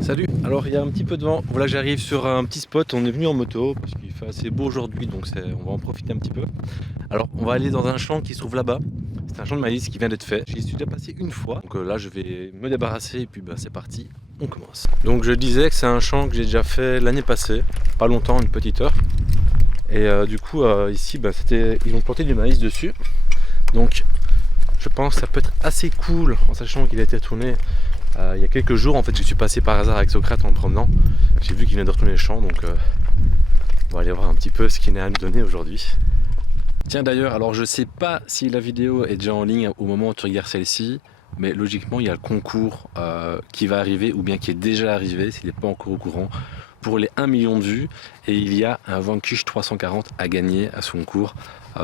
Salut, alors il y a un petit peu de vent, voilà, j'arrive sur un petit spot, on est venu en moto parce qu'il fait assez beau aujourd'hui, donc on va en profiter un petit peu. Alors on va aller dans un champ qui se trouve là-bas, c'est un champ de maïs qui vient d'être fait, j'y suis déjà passé une fois, donc là je vais me débarrasser et puis c'est parti, on commence. Donc je disais que c'est un champ que j'ai déjà fait l'année passée, pas longtemps, une petite heure, et du coup ici ils ont planté du maïs dessus, donc je pense que ça peut être assez cool en sachant qu'il a été tourné il y a quelques jours. En fait je suis passé par hasard avec Socrate en me promenant, j'ai vu qu'il venait de retourner le champ, donc on va aller voir un petit peu ce qu'il a à nous donner aujourd'hui. Tiens d'ailleurs, alors je sais pas si la vidéo est déjà en ligne au moment où tu regardes celle-ci, mais logiquement il y a le concours qui va arriver ou bien qui est déjà arrivé s'il n'est pas encore au courant pour les 1 million de vues, et il y a un Vanquish 340 à gagner à ce concours,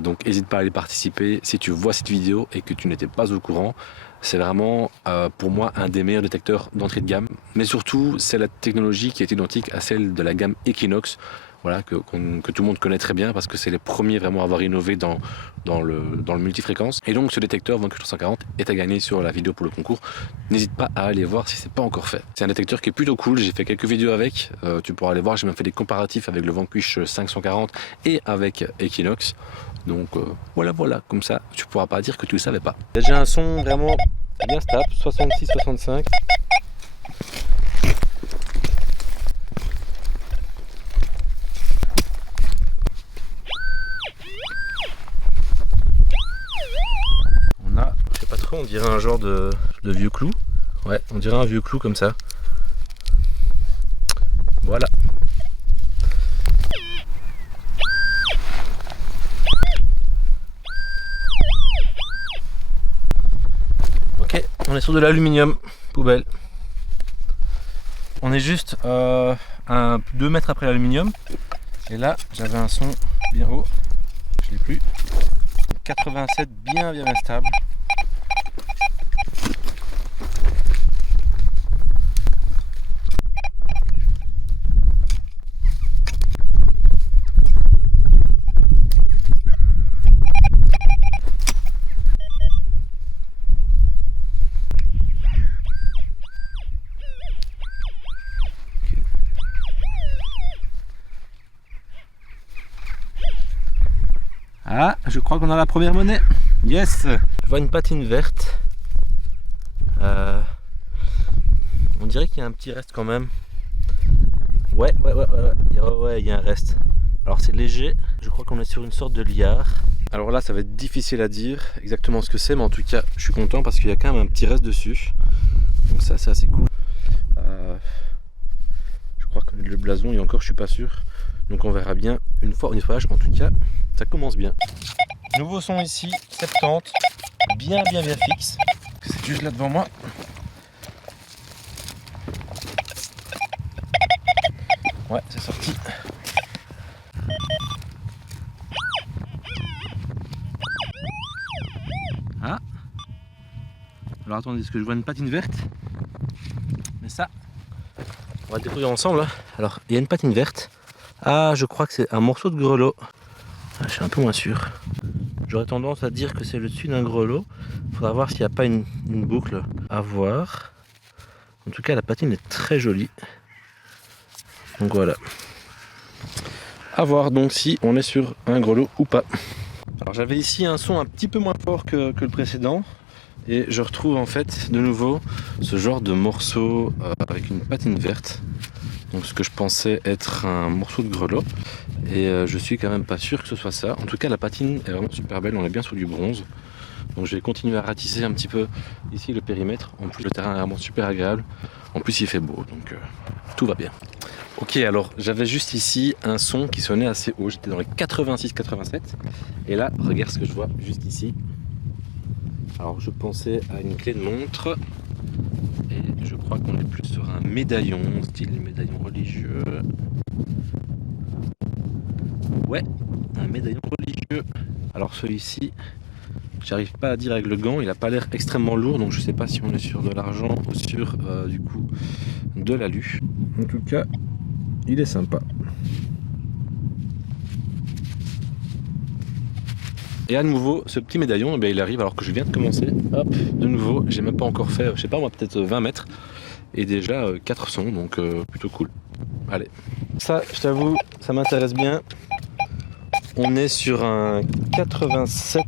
donc n'hésite pas à aller participer si tu vois cette vidéo et que tu n'étais pas au courant. C'est vraiment pour moi un des meilleurs détecteurs d'entrée de gamme, mais surtout c'est la technologie qui est identique à celle de la gamme Equinox, voilà, que tout le monde connaît très bien parce que c'est les premiers vraiment à avoir innové dans le multifréquence. Et donc ce détecteur Vanquish 340 est à gagner sur la vidéo pour le concours. N'hésite pas à aller voir si c'est pas encore fait. C'est un détecteur qui est plutôt cool, j'ai fait quelques vidéos avec, tu pourras aller voir, j'ai même fait des comparatifs avec le Vanquish 540 et avec Equinox. Donc voilà, comme ça tu pourras pas dire que tu le savais pas. J'ai un son vraiment bien stable, 66-65. On a, je sais pas trop, on dirait un genre de vieux clou. Ouais, on dirait un vieux clou comme ça. Voilà. Ok, on est sur de l'aluminium, poubelle. On est juste 2 mètres après l'aluminium. Et là, j'avais un son bien haut. Je l'ai plus. 87 bien stable. Ah, je crois qu'on a la première monnaie. Yes. Je vois une patine verte. On dirait qu'il y a un petit reste quand même. Ouais, il y a un reste. Alors c'est léger. Je crois qu'on est sur une sorte de liard. Alors là, ça va être difficile à dire exactement ce que c'est, mais en tout cas, je suis content parce qu'il y a quand même un petit reste dessus. Donc ça, c'est assez cool. Je crois que le blason, et encore, je suis pas sûr. Donc on verra bien une fois au nettoyage. En tout cas, ça commence bien. Nouveau son ici, 70, bien fixe. C'est juste là devant moi. Ouais, c'est sorti. Ah. Alors attendez, est-ce que je vois une patine verte? Mais ça, on va le découvrir ensemble. Alors, il y a une patine verte. Ah, je crois que c'est un morceau de grelot. Ah, je suis un peu moins sûr. J'aurais tendance à dire que c'est le dessus d'un grelot. Il faudra voir s'il n'y a pas une boucle à voir. En tout cas, la patine est très jolie. Donc voilà. À voir donc si on est sur un grelot ou pas. Alors j'avais ici un son un petit peu moins fort que le précédent. Et je retrouve en fait de nouveau ce genre de morceau avec une patine verte. Donc ce que je pensais être un morceau de grelot. Et je suis quand même pas sûr que ce soit ça. En tout cas la patine est vraiment super belle, on est bien sur du bronze. Donc je vais continuer à ratisser un petit peu ici le périmètre. En plus le terrain est vraiment super agréable. En plus il fait beau, donc tout va bien. Ok, alors j'avais juste ici un son qui sonnait assez haut. J'étais dans les 86-87. Et là, regarde ce que je vois juste ici. Alors je pensais à une clé de montre. Et je crois qu'on est plus sur un médaillon, style médaillon religieux. Ouais, un médaillon religieux. Alors celui-ci, j'arrive pas à dire avec le gant, il a pas l'air extrêmement lourd, donc je sais pas si on est sur de l'argent ou sur du coup de l'alu. En tout cas, il est sympa. Et à nouveau, ce petit médaillon, eh bien, il arrive alors que je viens de commencer. Hop, de nouveau, j'ai même pas encore fait, je sais pas moi, peut-être 20 mètres. Et déjà 400, donc plutôt cool. Allez. Ça, je t'avoue, ça m'intéresse bien. On est sur un 87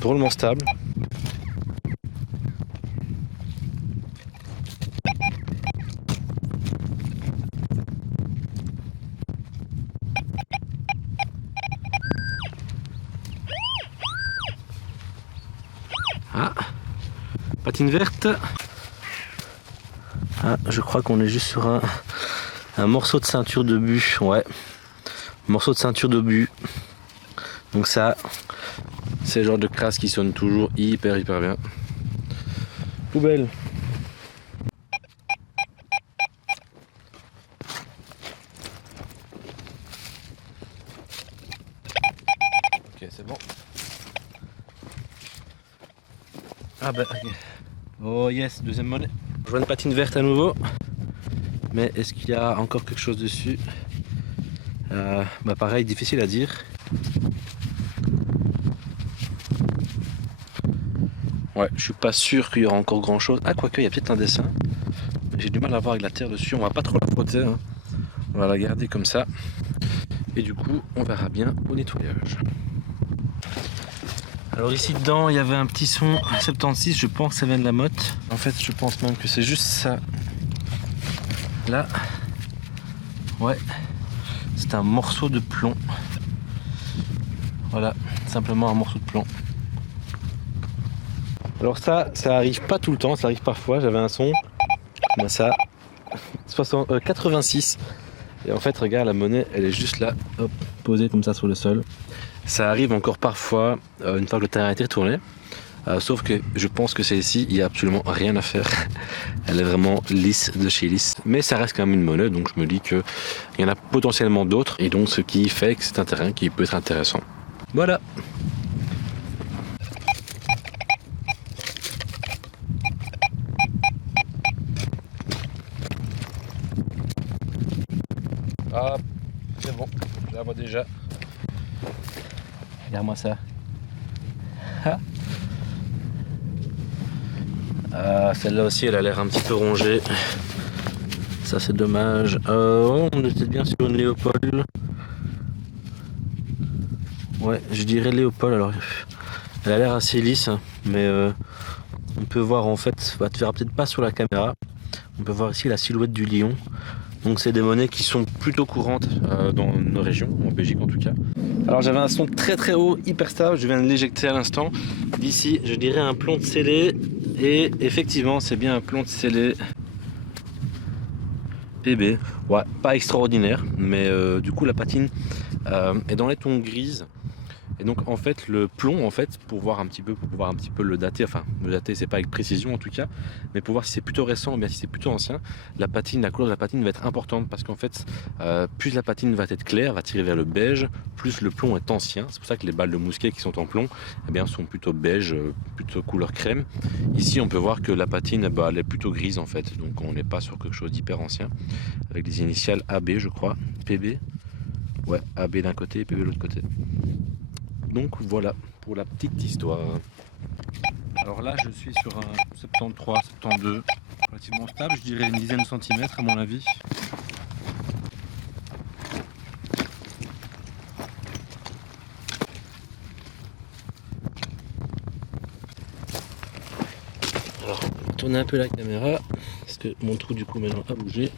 drôlement stable. Ah, patine verte. Ah, je crois qu'on est juste sur un morceau de ceinture de but. Ouais, morceau de ceinture de but. Donc ça, c'est le genre de crasse qui sonne toujours hyper bien. Poubelle. Ok, c'est bon. Ah bah ok. Oh yes, deuxième monnaie. Je vois une patine verte à nouveau. Mais est-ce qu'il y a encore quelque chose dessus? Bah pareil, difficile à dire. Ouais, je suis pas sûr qu'il y aura encore grand chose. Ah, quoique, il y a peut-être un dessin. J'ai du mal à voir avec la terre dessus. On va pas trop la frotter. Hein. On va la garder comme ça. Et du coup, on verra bien au nettoyage. Alors ici dedans, il y avait un petit son 76. Je pense que ça vient de la motte. En fait, je pense même que c'est juste ça. Là. Ouais. C'est un morceau de plomb. Voilà, simplement un morceau de plomb. Alors ça arrive pas tout le temps, ça arrive parfois. J'avais un son comme ça, 86. Et en fait, regarde, la monnaie, elle est juste là, hop, posée comme ça sur le sol. Ça arrive encore parfois, une fois que le terrain a été retourné. Sauf que je pense que celle-ci, il n'y a absolument rien à faire. Elle est vraiment lisse de chez lisse. Mais ça reste quand même une monnaie, donc je me dis qu'il y en a potentiellement d'autres. Et donc ce qui fait que c'est un terrain qui peut être intéressant. Voilà. Ah, c'est bon, je la vois déjà. Regarde-moi ça. Ah, celle-là aussi, elle a l'air un petit peu rongée. Ça, c'est dommage. On était bien sur une Léopold. Ouais, je dirais Léopold. Alors, elle a l'air assez lisse, mais on peut voir en fait, bah, tu verras peut-être pas sur la caméra. On peut voir ici la silhouette du lion. Donc c'est des monnaies qui sont plutôt courantes dans nos régions, en Belgique en tout cas. Alors j'avais un son très haut, hyper stable, je viens de l'éjecter à l'instant. D'ici, je dirais un plomb de scellé. Et effectivement, c'est bien un plomb de scellé PB. Ouais, pas extraordinaire, mais du coup la patine est dans les tons grises. Et donc en fait le plomb, en fait, pour pouvoir un petit peu le dater, enfin le dater c'est pas avec précision en tout cas, mais pour voir si c'est plutôt récent ou bien si c'est plutôt ancien, la couleur de la patine va être importante parce qu'en fait plus la patine va être claire, va tirer vers le beige, plus le plomb est ancien. C'est pour ça que les balles de mousquet qui sont en plomb, eh bien, sont plutôt beige, plutôt couleur crème. Ici on peut voir que la patine, bah, elle est plutôt grise en fait, donc on n'est pas sur quelque chose d'hyper ancien, avec les initiales AB je crois, PB. Ouais, AB d'un côté et PB de l'autre côté. Donc voilà pour la petite histoire. Alors là je suis sur un 73, 72, relativement stable, je dirais une dizaine de centimètres à mon avis. Alors on va tourner un peu la caméra parce que mon trou du coup maintenant a bougé.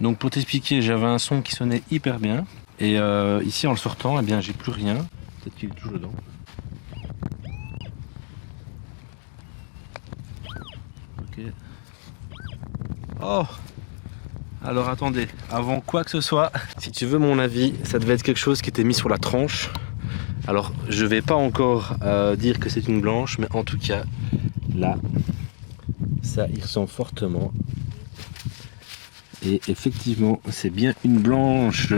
Donc pour t'expliquer, j'avais un son qui sonnait hyper bien. Et ici en le sortant, eh bien j'ai plus rien. Peut-être qu'il est toujours dedans. Ok. Oh. Alors attendez, avant quoi que ce soit, si tu veux mon avis, ça devait être quelque chose qui était mis sur la tranche. Alors je vais pas encore dire que c'est une blanche, mais en tout cas, là, ça y ressemble fortement. Et effectivement, c'est bien une blanche.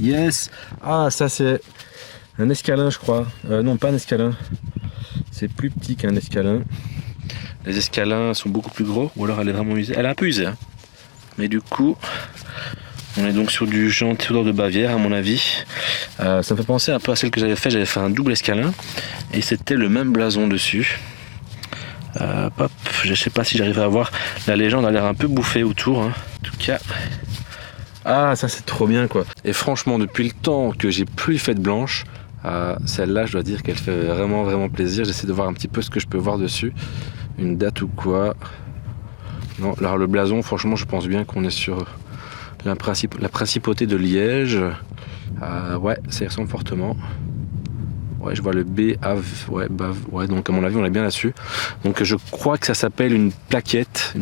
Yes. Ah, ça c'est un escalin, je crois. Non, pas un escalin. C'est plus petit qu'un escalin. Les escalins sont beaucoup plus gros. Ou alors elle est vraiment usée. Elle est un peu usée. Hein. Mais du coup, On est donc sur du Jean Théodore de Bavière à mon avis. Ça me fait penser un peu à celle que j'avais fait un double escalin et c'était le même blason dessus. Hop, je sais pas si j'arriverai à voir, la légende a l'air un peu bouffée autour, hein. En tout cas, ah ça c'est trop bien quoi. Et franchement depuis le temps que j'ai plus fait de blanche, celle-là je dois dire qu'elle fait vraiment plaisir. J'essaie de voir un petit peu ce que je peux voir dessus, une date ou quoi. Non, alors le blason franchement je pense bien qu'on est sur la principauté de Liège. Ouais, ça y ressemble fortement. Ouais, je vois le B, ouais, Bav, ouais, donc à mon avis on est bien là-dessus. Donc je crois que ça s'appelle une plaquette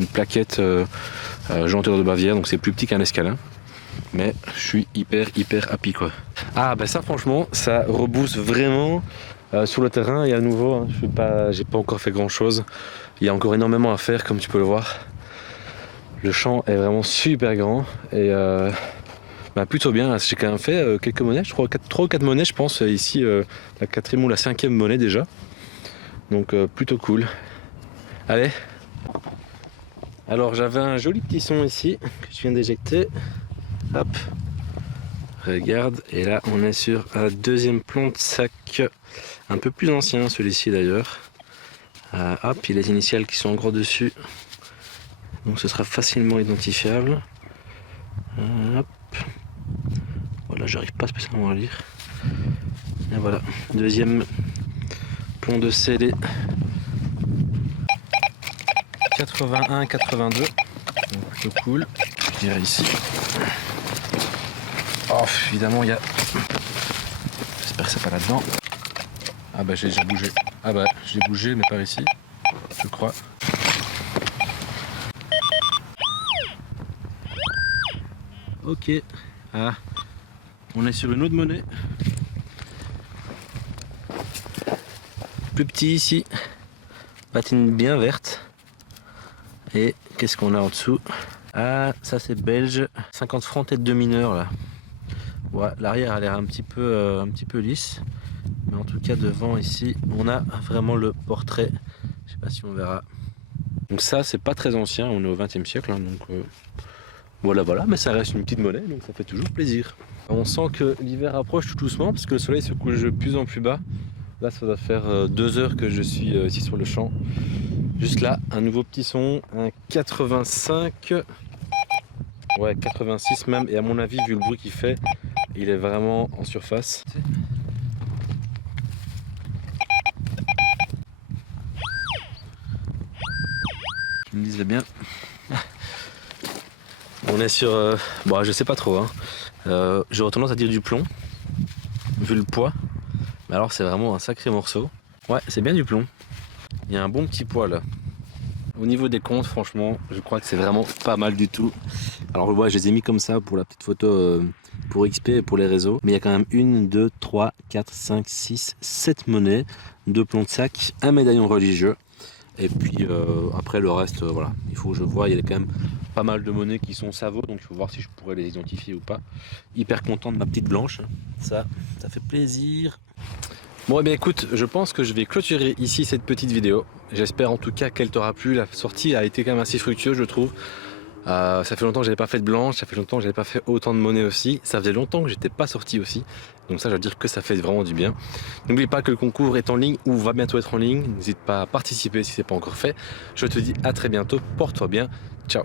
Jean Théodore de Bavière, donc c'est plus petit qu'un escalin. Mais je suis hyper happy quoi. Ah bah ça franchement, ça rebooste vraiment sur le terrain et à nouveau, hein, j'ai pas encore fait grand chose. Il y a encore énormément à faire comme tu peux le voir. Le champ est vraiment super grand et plutôt bien. J'ai quand même fait quelques monnaies, je crois 3 ou 4 monnaies je pense ici, la 4e ou la 5e monnaie déjà. Donc plutôt cool. Allez. Alors j'avais un joli petit son ici que je viens d'éjecter. Hop. Regarde, et là on est sur un 2e plomb de sac, un peu plus ancien celui-ci d'ailleurs. Hop, il y a les initiales qui sont en gros dessus. Donc ce sera facilement identifiable. Hop. Voilà, j'arrive pas spécialement à lire. Et voilà, 2e plomb de scellé. 81-82. Donc plutôt cool. Je dirais ici. Oh, évidemment, il y a. J'espère que c'est pas là-dedans. Ah bah j'ai déjà bougé. Ah bah j'ai bougé, mais par ici, je crois. Ok. Ah. On est sur une autre monnaie. Plus petit ici. Patine bien verte. Et qu'est-ce qu'on a en dessous? Ah, ça c'est belge. 50 francs tête de mineur là. Ouais, l'arrière a l'air un petit peu lisse. Mais en tout cas devant ici, on a vraiment le portrait. Je sais pas si on verra. Donc ça c'est pas très ancien, on est au 20e siècle. Hein, donc voilà, mais ça reste une petite monnaie, donc ça fait toujours plaisir. On sent que l'hiver approche tout doucement parce que le soleil se couche de plus en plus bas. Là ça doit faire 2 heures que je suis ici sur le champ. Juste là, un nouveau petit son, un 85. Ouais, 86 même, et à mon avis, vu le bruit qu'il fait, il est vraiment en surface. Je me disais bien. On est sur... bon, je sais pas trop, hein. J'aurais tendance à dire du plomb, vu le poids. Mais alors, c'est vraiment un sacré morceau. Ouais, c'est bien du plomb. Il y a un bon petit poids là. Au niveau des comptes, franchement, je crois que c'est vraiment pas mal du tout. Alors ouais, je les ai mis comme ça pour la petite photo pour XP et pour les réseaux. Mais il y a quand même 1, 2, 3, 4, 5, 6, 7 monnaies, 2 plombs de sac, un médaillon religieux. Et puis après le reste, voilà, il faut que je vois, il y a quand même pas mal de monnaies qui sont savots, donc il faut voir si je pourrais les identifier ou pas. Hyper content de ma petite blanche, ça fait plaisir. Bon et bien écoute, je pense que je vais clôturer ici cette petite vidéo. J'espère en tout cas qu'elle t'aura plu. La sortie a été quand même assez fructueuse je trouve. Ça fait longtemps que j'avais pas fait de blanche, ça fait longtemps que j'avais pas fait autant de monnaie aussi. Ça faisait longtemps que j'étais pas sorti aussi. Donc ça je veux dire que ça fait vraiment du bien. N'oublie pas que le concours est en ligne ou va bientôt être en ligne. N'hésite pas à participer si c'est pas encore fait. Je te dis à très bientôt, porte-toi bien. Ciao.